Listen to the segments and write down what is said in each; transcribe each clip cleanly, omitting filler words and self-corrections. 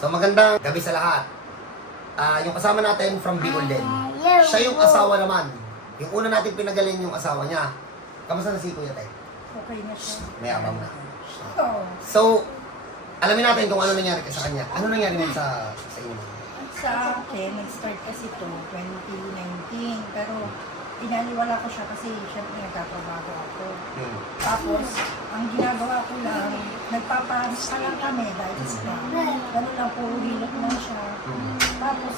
So magandang gabi sa lahat. Yung kasama natin from Bicol din. Siya yung asawa naman. Yung una natin pinagaling yung asawa niya. Kamusta na si Kuya Tay? Okay na siya. May abang na. Oo. So, alamin natin kung ano nangyari sa kanya. Ano nangyari mo sa inyo? Sa akin, nag-start kasi ito 2019. Pero pinaliwala ko siya kasi syempre nagtatrabaho ako. Tapos, ang ginagawa ko lang, nagpapahamis pa lang kami dahil sa gano'n lang, puro hilot lang siya. Tapos,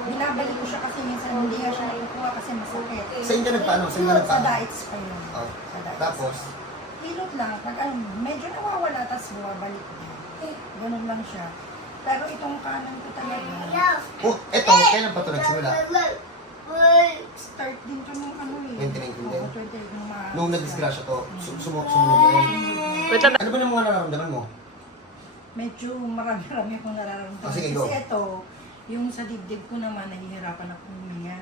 binabalik ko siya kasi minsan hindi nga siya nakukuha kasi masakit. Saan ka nagpaano? Saan ka Sa nagpaano? daits pa yun. Oh. Sa daits. Tapos, Hilot lang, medyo nawawala, tapos bumabalik na. Ganun lang siya. Pero itong kanan ko talaga, eto, kailan pa ito nagsimula? start din ko nung ano eh. 2019 din? Oo, 2019 nung mga... Nung nag-disgrasya to, sumunod na yun. Ano ba yung mga nararamdaman mo? Medyo marami-rami akong nararamdaman. Oh, sige, go. Kasi ito, yung sa dibdib ko naman, nahihirapan ako huminga.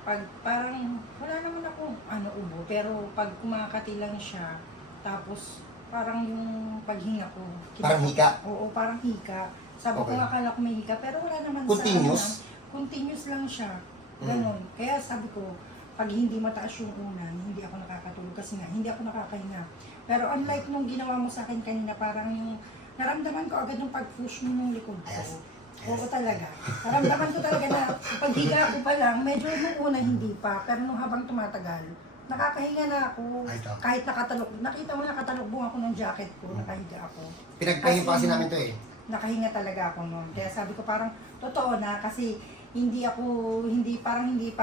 Pag parang, wala naman akong ubo, pero pag kumakati lang siya, tapos parang yung paghinga ko. Parang hika? Oo, parang hika. Sabi Okay. ko akala ko may hika, pero wala naman Continuous? Continuous lang siya. Ganon. Kaya sabi ko, pag hindi mataas yung unan, hindi ako nakakatulog kasi nga, hindi ako nakakahinga. Pero unlike nung ginawa mo sa akin kanina, parang yung naramdaman ko agad yung pag-push mo ng likod ko. Yes. Oo talaga. Naramdaman ko talaga na paghiga ko pa lang, medyo nung una hindi pa, pero nung habang tumatagal, nakakahinga na ako. Ay, ito. Kahit nakatalok, nakita mo nakatalokbong ako ng jacket ko, nakahiga ako. Pinagpahin pa kasi namin to eh. Nakahinga talaga ako noon. Kaya sabi ko parang totoo na kasi hindi pa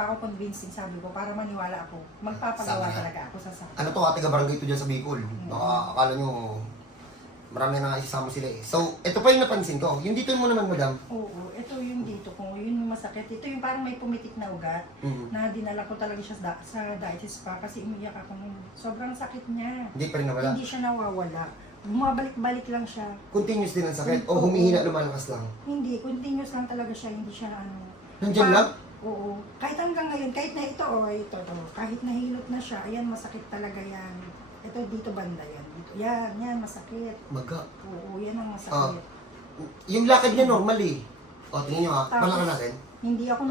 ako convincing, sabi ko, para maniwala ako. Magpapagawa Sabi nga. talaga ako sa sakit. Ano to, ate ka-barangay to dyan sa Bicol. Baka akala nyo, marami na nga isasama sila eh. So, ito pa yung napansin ko. Yung dito mo naman, madam. Oo, ito yung dito ko, yun yung masakit. Ito yung parang may pumitik na ugat na dinala ko talaga siya sa dialysis pa kasi umiyak ako nung sobrang sakit niya. Hindi pa rin nawala. Hindi siya nawawala. Bumabalik-balik lang siya. Continuous din ang sakit. O humihina, lumalakas lang. Hindi, continuous lang talaga siya, hindi siya Nandiyan lang? Oo. Kahit hanggang ngayon, kahit na ito, kahit nahilot na siya, ayan, masakit talaga yan. Ito, dito banda yan. Dito, yan, masakit. Maga. Oo, yan ang masakit. Yung lakad niya normal eh. O, tingnan nyo ha. Tapos, Balaka natin. Hindi ako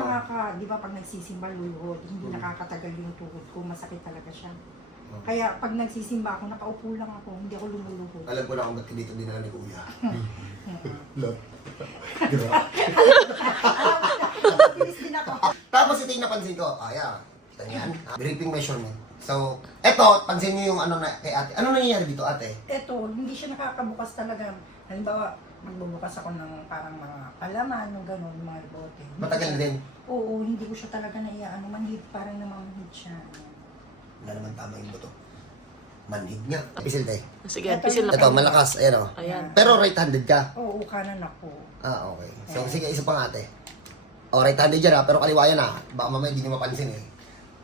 di ba pag nagsisimba, luluhod, hindi nakakatagal yung tuhod ko, masakit talaga siya. Kaya pag nagsisimba ako, nakaupo lang ako, hindi ako lumuluhod. Alam ko na kung ba't ka dito dinala ni Kuya. Look. Bilis din ako. Tapos ito yung napansin ko. Ayan. Kita niyo yan. Dripping measurement. So, eto, pansin niyo yung ano na kay ate. Ano nangyayari dito, ate? Ito, hindi siya nakakabukas talaga. Halimbawa, magbubukas ako ng parang mga palaman, ng gano'n, mga bote. Matagal na din. Oo, hindi ko siya talaga manhid, parang namanhid siya. Wala naman tama yung buto. Manhid nga. Pisil tayo. Sige, pisil na. Ito, malakas. Ayan o. Ayan. Pero right-handed ka. Oo, kanan ako. Okay. So, sige, isa pa nga ate. Right-handed dyan pero kaliwa yan Baka mamaya hindi nyo mapansin eh.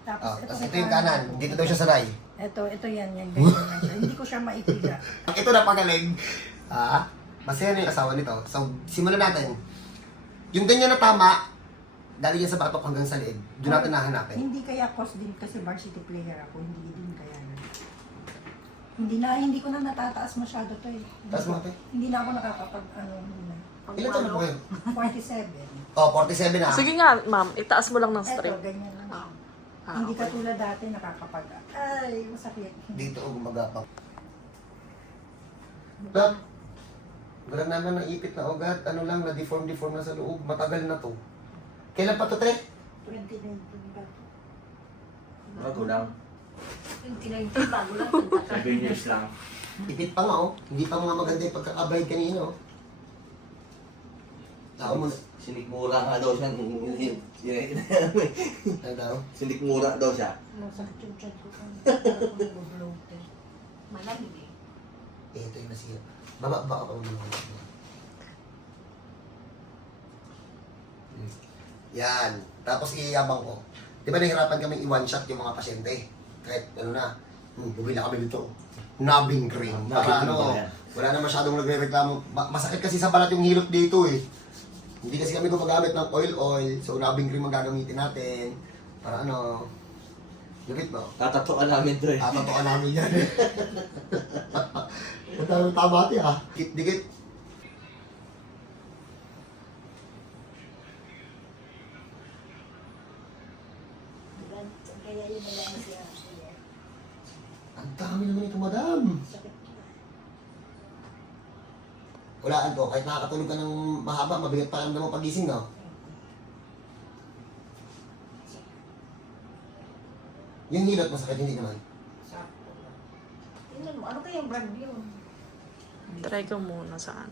Tapos ito yung kanan. Dito daw siya sanay. Ito yan, ganyan lang siya. Hindi ko siya maipiga. Ito na pagaling. Masaya na yung asawa nito. So, simulan natin. Yung ganyan na tama, dali yan sa batok hanggang sa leeg. Doon natin nahanapin. Hindi kaya cause din kasi varsity player ako, hindi din kaya. Hindi ko na natataas masyado to eh. Taas mo ate. Hindi na ako nakakapag Ilan taon na po kayo? 47. 47 na. Sige nga, ma'am, itaas mo lang ng Ito, strength. ganyan lang. Ah, Hindi okay. katulad dati nakakapag... Ay, masakit. Dito o gumagapang. But, wala naman ng ipit na ugat. Ano lang, na-deform na sa loob. Matagal na to. Kailan pa to, Tre? 2019 ba? Bago lang. 2019, bago lang. 7 years lang. Ipit pa nga, oh. Hindi pa nga maganda yung pagkakabayad kanina, oh. Tao mo na. Sinikmura nga daw siya. Ano daw? Sinikmura daw siya. Masakit yung chan ko. Parang nag-bloated. Malamig eh. Ito yung nasira. Baba pa mo naman. Yan. Tapos iyayabang ko. Di ba nahirapan kami i-one shot yung mga pasyente? Kahit ano na, bumili na kami dito. Nubbing cream. Para Nubbing cream ano, ba yan? wala na masyadong nagre-reklamo. Masakit kasi sa balat yung hilot dito eh. Hindi kasi kami gumagamit ng oil. So nubbing cream ang gagamitin natin. Para ano, lupit ba? Tatatuan namin to eh. Tatatuan namin yan. Ang dami tama ati ha. Dikit-dikit. Kaya yun na lang siya. Ang dami naman ito, madam. Sakit ko. Walaan to, kahit nakakatulog ka ng mahaba, mabigat pa lang mo pagising, no? Yung hilot masakit, hindi naman. Tingnan mo, ano kayang brand yun? Try ko muna saan.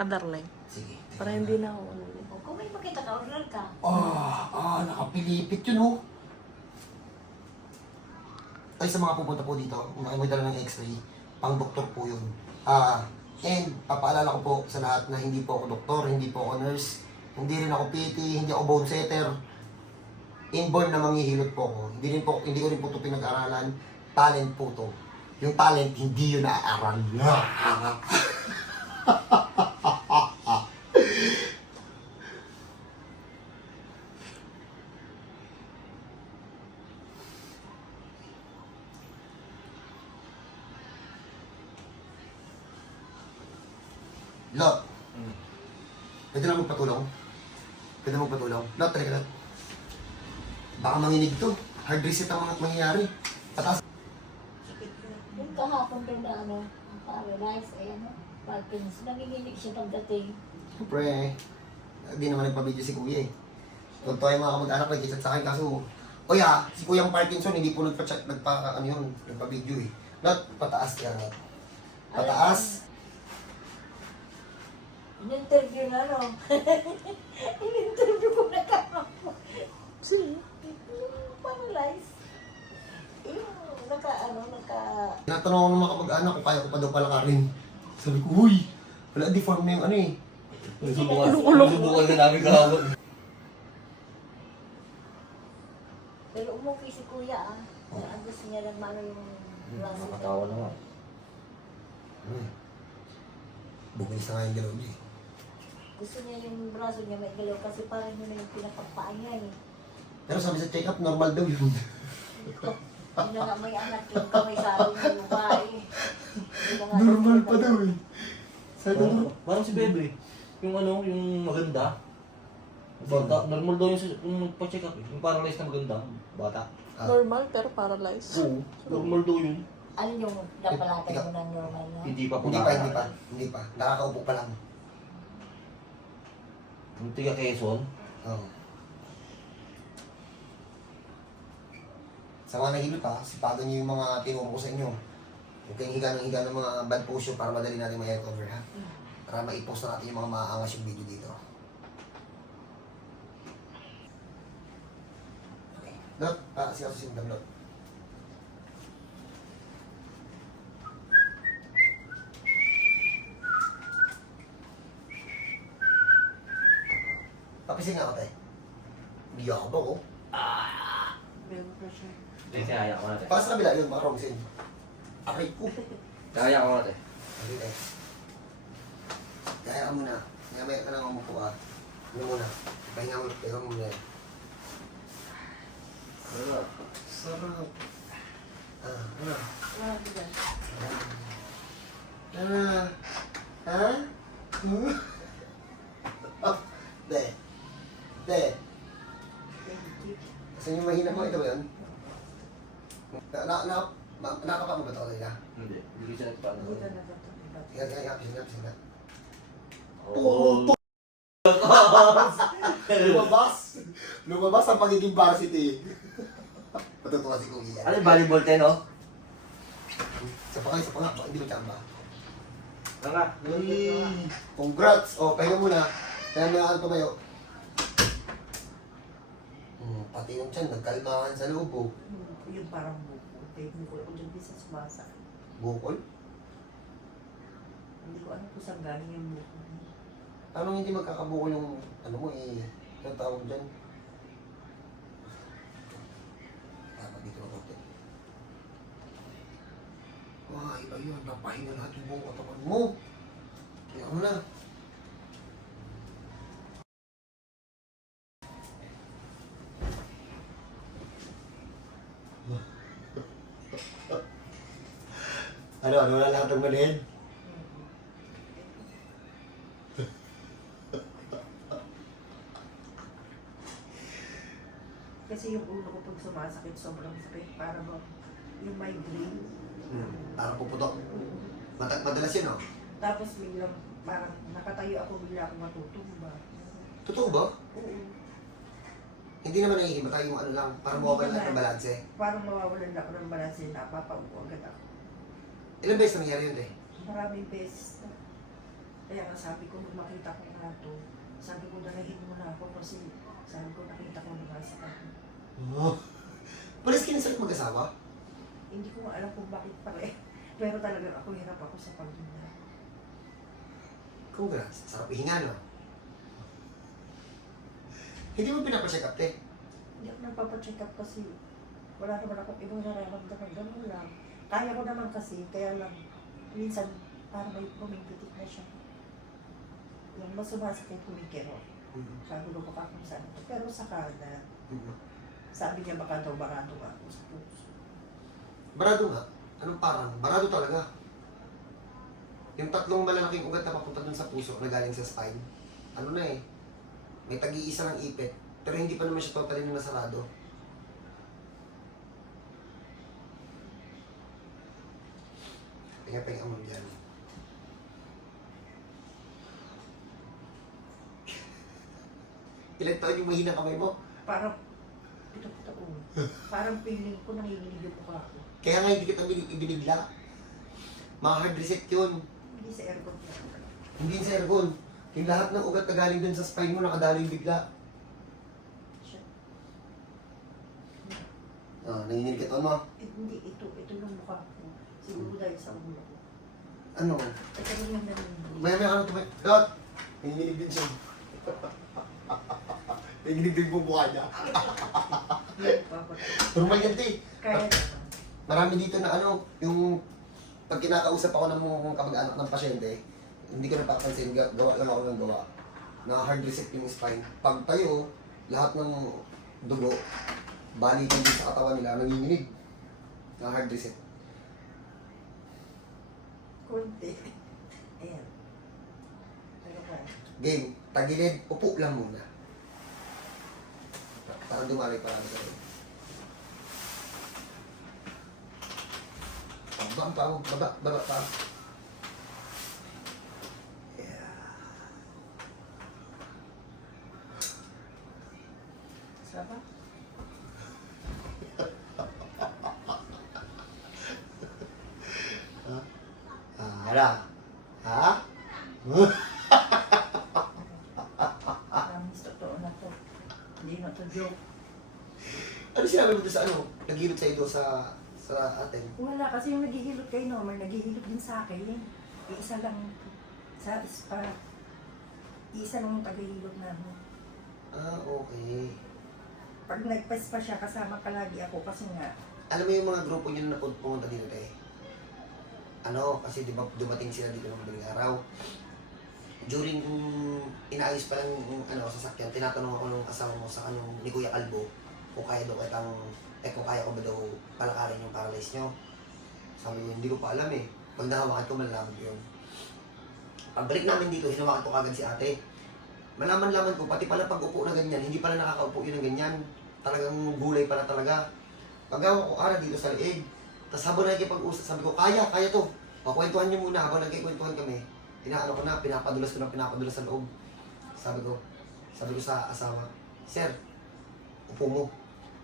Hadarling. Sige. Para hindi na ako ano. O, kung may makita ka, order ka. Nakapilipit yun, oh. Ay, sa mga pupunta po dito, kung may dala ng x-ray, pang doktor po yun. And, papaalala ko po sa lahat na hindi po ako doktor, hindi po ako nurse, hindi rin ako PT, hindi ako bone setter. Inborn na manghihilot po ako. Hindi ko rin po ito pinag-aralan. Talent po to. Yung talent, hindi yun naaaral. Lot. Pwede na magpatulong? Pwede na magpatulong? Lot, talaga Lot. Baka manginig to. Hard reset ang mga mangyayari. Pataas. Yung kahapon daw na ano, ang paralyze, ay ano, Parkinson, nanginginig siya pagdating. Siyempre, hindi naman nagpa-video si Kuya eh. Totoo yung mga kamag-anak nag-chat sa akin kaso, si Kuyang Parkinson hindi po nagpa-video eh. Lot, pataas ka Lot. Pataas. In-interview na, no? In-interview ko na kahapon. Sige. Yung paralyze. Yung Tinatanong ako ng mga kamag-anak kung kaya ko pa daw palakarin. Sabi ko, uy, wala deform na yung ano eh. Subukan na namin kahapon. Pero umuwi si kuya, ah. Ang gusto niya lang mano yung braso. Nakatawa naman. Bukis na nga yung galaw niya eh. Gusto niya yung braso niya may galaw kasi parang yun na yung pinapagpaan niya eh. Pero sabi sa check-up, normal daw yun. Yun na nga may anak yung kamay sa akin yung babae. Yun na nga Normal yung pa daw eh. Sabi ko, Parang si Bebe. Yung ano, yung maganda. Bata, normal daw yung nagpa-check up eh. Yung paralyzed na maganda. Bata. Normal pero paralyzed. Oo, normal daw yun. Ano yung napalatan mo ng normal na? Hindi pa po hindi pa. Nakakaupo pa lang. Yung tiga Quezon. Oo. Sa mga nahilot ha, sipagan niyo yung mga tinuro ko sa inyo. Huwag kayong higa ng mga bad posture para madali natin ma-recover ha. Para ma-post na natin yung mga maaangas yung video dito. Okay. Lot, siya sa simdam, Lot. Papising nga ako tayo. Biyak ako ba ko? Hindi, kaya ko natin. Para sa kabila yun, mga Robson. Aray ko. Kaya ko natin. Hindi eh. Kaya ka muna. Maya ka lang umupo ka. Ano muna? Pahinga mo. Pahinga mo muna. Sarap. Ano? Ha? De. De. Kasi yung mahina mo, ito ba yun? Nakapa mo ba ito kanina? Hindi. Hindi siya nagpaano. Hinga. Oo. Lumabas ang pagiging varsity. Matutuwa si Kuya. Ano yung volleyball 10, no? Isa pa nga. Baka hindi mo tsamba. Ano nga? Congrats! Pahinga muna. Kaya may ako tumayo. Pati yung tiyan, nagkalmahan sa loob oh. Yung parang bukol. Bukol ko dyan sa basa. Bukol? Hindi ko alam kung saan galing yung bukol. Paano hindi magkakabukol yung ano mo eh? Ano tawag dyan? Dapat dito na konti. Ay, ayun, napahinga lahat yung buong katawan mo. Kaya ano na? Ano na lahat ng manid? kasi yung ulo ko pag sumasakit, sobrang sakit. Para ba yung migraine. Parang puputok. Madalas yun, oh. Tapos biglang parang nakatayo ako, bigla akong matutumba. Totoo ba? Oo. Hindi naman nahihimata yung ano lang, parang mawawala lang ng balanse. Parang mawawalan ako ng balanse, napapaupo agad ako. Ilang beses nangyari yun, eh? Maraming beses na. Kaya nga sabi ko, nung makita ko nga ito, sabi ko, dalahin mo na ako kasi sabi ko, nakita ko naman sa kanya. Oh. Palis kinasakit mag-asawa? Hindi ko nga alam kung bakit pare. Pero talagang ako hirap ako sa paghinga. Congrats. Sarap ihinga, no? Hindi mo pinapacheck up, te? Hindi ako nagpapacheck up kasi wala naman akong ibang nararamdaman. Ganun lang. Kaya ko naman kasi, kaya lang minsan parang may pumipitik na siya. Yung mas sumasakit kumikero. Sabi ko baka kung saan ito. Pero sa kanan, sabi niya baka daw barato ako sa puso. Barado nga. Anong parang? Barado talaga. Yung tatlong malalaking ugat na papunta dun sa puso na galing sa spine, ano na eh, may tag-iisa ng ipit, pero hindi pa naman siya totally na nasarado. Pahinga mo dyan. Ilang taon yung mahina kamay mo? Parang, ito parang feeling ko nanginginig yung mukha ko. Kaya nga hindi kita ibinigla. Mga hard reset yun. Hindi sa aircon niya. Hindi sa aircon. Yung lahat ng ugat na galing dun sa spine mo, nakadalo yung bigla. Siya. Ah, nanginginig ka mo. Hindi, ito yung mukha ko. Siguro dahil sa ulo ko. Ano? Ito rin yung nanginginig. Maya ka nang tumay. Dot! Nanginginig din siya. Nanginginig din yung mukha niya. Normal yan, te. Kaya naman. Marami dito na ano, yung pag kinakausap ako ng mga kamag-anak ng pasyente, hindi ko napapansin, gawa lang ako ng gawa. Na hard reset yung spine. Pag tayo, lahat ng dugo, balikan din sa katawan nila, nanginginig. Na hard reset. Kunti. Ayan. Talaga. Game, tagilid, upo lang muna. Para dumali para sa iyo. Baba ang paa mo, baba pa. Saba? Hala. Ha? Promise, totoo na to. Hindi na to joke. Ano sinabi mo doon sa ano? Naghilot sa'yo doon sa atin? Wala, kasi yung naghihilot kay Norman, naghihilot din sa akin. Isa lang sa spa. Isa lang yung tagahilot namin. Ah, okay. Pag nagpa-spa siya, kasama palagi ako kasi nga, Alam mo yung mga grupo nyo na pumunta dito tayo? Ano, kasi di ba dumating sila dito ng madaling araw. During inaayos pa lang yung sasakyan, tinatanong ako nung asawa mo sa ni Kuya Kalbo kung kaya daw kung kaya ko ba daw palakarin yung paralyze nyo. Sabi ko, hindi ko pa alam eh. Pag nahawakan ko, malalaman ko yun. Pagbalik namin dito, hinawakan ko kagad si ate. Malaman-laman ko, pati pala pag upo na ganyan, hindi pala nakakaupo yun ng ganyan. Talagang gulay pala talaga. Paggawa ko dito sa liig. Tapos habang nakikipag-usap, sabi ko, kaya to. Pakwentuhan niyo muna habang nagkikwentuhan kami. Inaano ko na, pinapadulas sa loob. Sabi ko sa asawa, Sir, upo mo.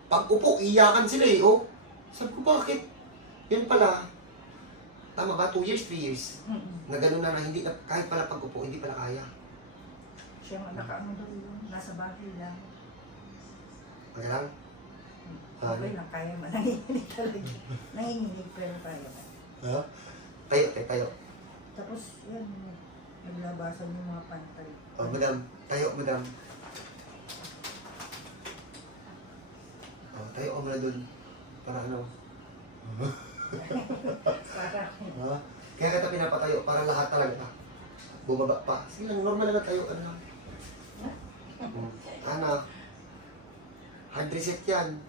Pag upo, iyakan sila eh, oh. Sabi ko, bakit? Yun pala, tama ba? 2 years, 3 years? Na gano'n na hindi na, kahit pala pag upo, hindi pala kaya. siya nga nakaano daw yun, nasa bahay lang. Okay lang? Okay lang, kaya man. Nanginginig talaga. Nanginginig pero kaya man. Ha? Tayo. Tapos, yan, naglabasan yung mga pantay. Oh, madam. Tayo, madam. Oh, tayo muna dun. Para ano? Para, Ha? Kaya kita pinapatayo para lahat talaga. Bumaba pa. Sige lang, normal na tayo. Ano? Anak. Hard reset yan.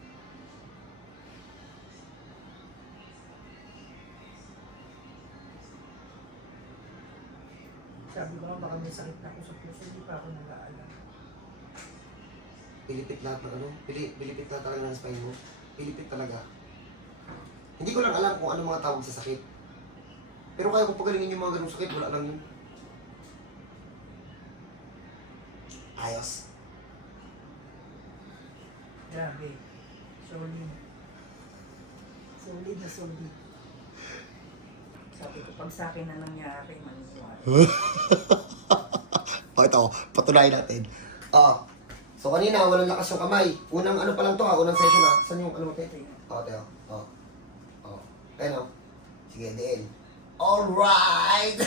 sabi ko nga baka may sakit na ako sa puso, hindi pa ako nag-aalam. Pilipit lahat ng ano, pilipit lahat talaga ng spine mo. Pilipit talaga. Hindi ko lang alam kung ano mga tawag sa sakit. Pero kaya kung pagalingin yung mga ganung sakit, wala lang yun. Ayos. Grabe. Solid. Solid na solid. Sabi ko, pag sa akin na nangyari, maniniwala. Ito, patunayan natin. So kanina, walang lakas yung kamay. Unang ano pa lang to unang session Saan yung ano mo tayo? Teo. Ano? Sige, din. Alright!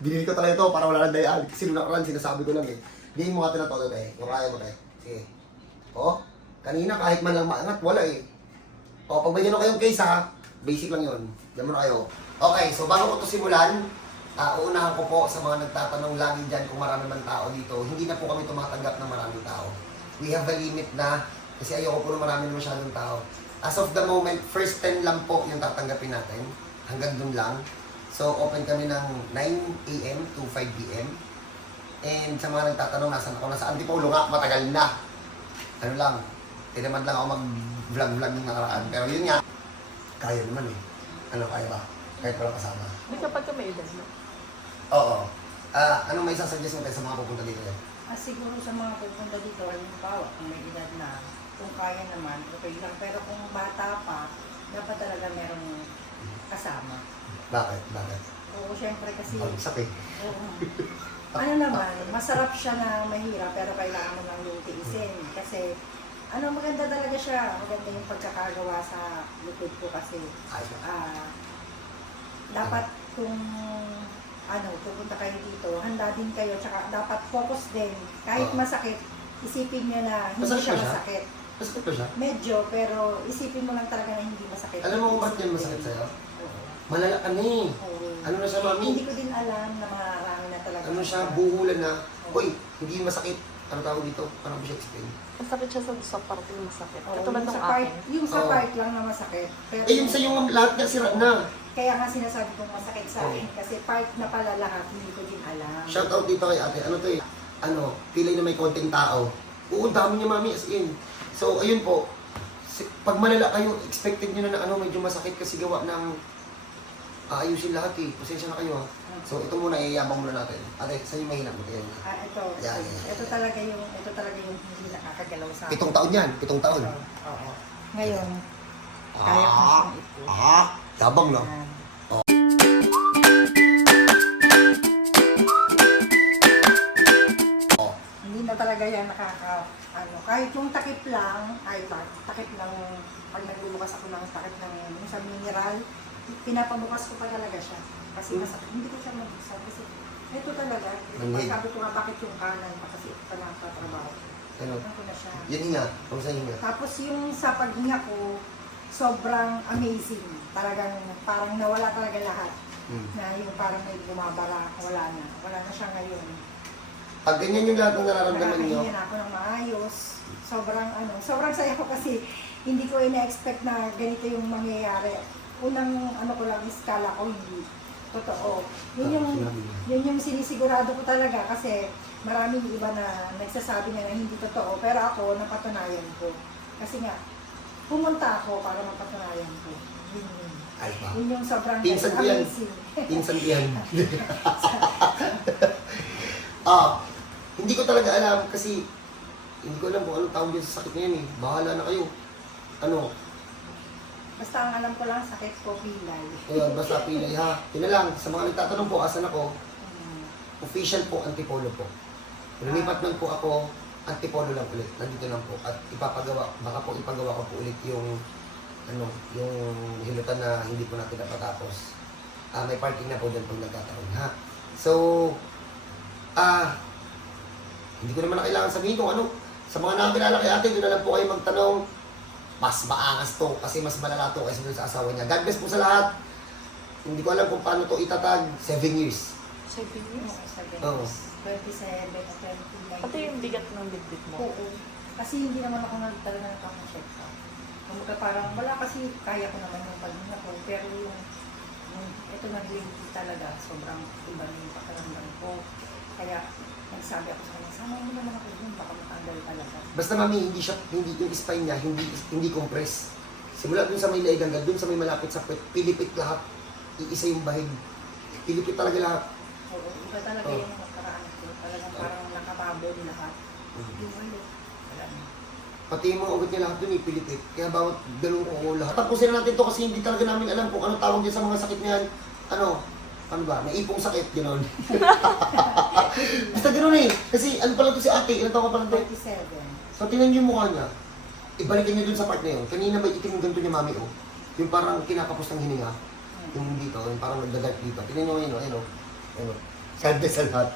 Binili ko talaga ito para wala nang dayaan. Kasi nung nakaraan, sinasabi ko lang Hindi mo natin na to, yung kaya mo Sige. Kanina kahit man lang maangat, wala pag may gano'n kayong case basic lang yun. Diyan muna kayo. Okay, so bago ko ito simulan, uunahan ko po sa mga nagtatanong lagi dyan kung marami man tao dito. Hindi na po kami tumatanggap ng maraming tao. We have a limit na, kasi ayoko po na marami masyadong tao. As of the moment, first 10 lang po yung tatanggapin natin. Hanggang dun lang. So, open kami ng 9 a.m. to 5 p.m. And sa mga nagtatanong, nasan ako? Nasa Antipolo nga, matagal na. Ano lang, tinamad lang ako mag-vlog ng nakaraan. Pero yun nga, kaya naman Ano, kaya ba? Kahit walang kasama. Hindi kapag ka may edad na. Oo. Anong may sasuggest mo tayo sa mga pupunta dito Siguro sa mga pupunta dito, halimbawa, kung may edad na, kung kaya naman, okay lang. Pero kung bata pa, dapat talaga merong kasama. Bakit? Oo, syempre kasi, Ang sakit. oo. Ano naman, masarap siya na mahirap, pero kailangan mo lang yung tiisin. Kasi, maganda talaga siya. Maganda yung pagkakagawa sa likod ko kasi, Ayos na. dapat kung pupunta kayo dito, handa din kayo, tsaka dapat focus din. Kahit Oo. masakit, isipin nyo na hindi Masakit siya ba siya? masakit. Masakit ba siya? Medyo, pero isipin mo lang talaga na hindi masakit. Alam mo kung ba't yan masakit sa'yo? Oo. Malala ka Oo. Ano na siya, mami? Hindi ko din alam na marami na talaga. Ano siya, buhulan na. Uy, hindi masakit. Ano tawag dito? Parang ko siya explain. Masakit siya sa part yung masakit. Oo, Katulad yung ng sa part, akin. yung sa Oo. part lang na masakit. Pero, Yung sa yung lahat niya sira na. Kaya nga sinasabi kong masakit sa akin kasi part na pala lahat, hindi ko din alam. Shout out dito kay ate. Ano to pilay na may konting tao. Oo, dami niya mami as in. So, ayun po. Pag malala kayo, expected nyo na medyo masakit kasi gawa ng aayusin lahat Pasensya na kayo So, ito muna, iyayabang muna natin. Ate, saan yung mahina mo? Tingnan mo. Ito. Yan. Ito talaga yung hindi nakakagalaw sa akin. 7 taon yan. 7 taon. Oo. Ngayon, kaya ko siyang ito. Yabang no? Yan. Hindi na talaga yan kahit yung takip lang, takip ng, pag naglulukas ako ng takip ng yung sa mineral, pinapabukas ko pa talaga siya. Kasi masakit, hindi ko siya mabuksan. Kasi ito talaga, Manhid. sabi ko nga bakit yung kanan pa kasi ito pa nakatrabaho. Ano? Ano na siya. Yan hinga. Kung saan hinga? Tapos yung sa paghinga ko, sobrang amazing. Talagang parang nawala talaga lahat. Na yung parang may bumabara, wala na siya ngayon. Pag ganyan yung lahat ng nararamdaman nyo, Nakakahinga na ako ng maayos. Sobrang saya ko kasi hindi ko ina-expect na ganito yung mangyayari. Unang ko lang, iskala ko, hindi. Totoo. Yun yung sinisigurado ko talaga kasi maraming iba na nagsasabi na hindi totoo. Pero ako, napatunayan ko. Kasi nga, pumunta ako para mapatunayan ko. ay ba? Yun yung sobrang Pinsan ko yan. amazing. Pinsan ko yan. Hindi ko talaga alam kasi hindi ko alam kung anong tawag yun sa sakit ngayon Bahala na kayo. Basta ang alam ko lang, sakit ko, pilay. Ayun, basta pilay ha. Yun na lang, sa mga nagtatanong po, asan ako? Official po, Antipolo po. Lumipat man po ako, Antipolo lang ulit. Nandito lang po. At ipapagawa, baka po ipagawa ko po ulit yung yung hilutan na hindi po natin napatapos. May parking na po dyan pag nagkataon ha. So, hindi ko naman na kailangan sabihin kung ano. Sa mga nakakilala kay ate, doon na lang po kayo magtanong. Mas maangas to kasi mas malala to kaysa doon sa asawa niya. God bless po sa lahat. Hindi ko alam kung paano to itatag. 7 years. 7 years. Oo. 27, 29. Pati yung bigat ng dibdib mo. Oo. Kasi hindi naman ako talaga nakaka-check up. Kumbaga parang wala kasi kaya ko naman yung paghinga ko. Pero yung ito nag-link talaga, sobrang iba yung pakiramdam ko. Kaya nagsabi ako sa kanya, sana hindi naman ako dun, baka matanggal talaga. Basta mami, hindi yung spine niya, hindi compress. Simula dun sa may leeg hanggang dun sa may malapit sa puwet, pilipit lahat. Iisa yung bahid. Pilipit talaga lahat. Oo, iba talaga Oh. yung nakaraan ko. Talagang parang nakababon lahat. Yung ulit. Wala na. Pati yung mga ugat niya lahat dun, pilipit. Kaya bawat galong ko lahat. Tapusin na natin to kasi hindi talaga namin alam kung ano tawag din sa mga sakit niyan. Ano ba? May ipong sakit, gano'n. Basta gano'n eh. Kasi ano pala to si ate, ilan taon ka pala to? 37. So tingnan niyo yung mukha niya. Ibalikan niyo dun sa part na yun. Kanina may itim yung ganito niya mami oh. Yung parang kinakapos ng hininga. Yung dito, yung parang nagdagat dito. Tingnan niyo ngayon oh, ayun oh. Ayun oh. Sad na sa lahat.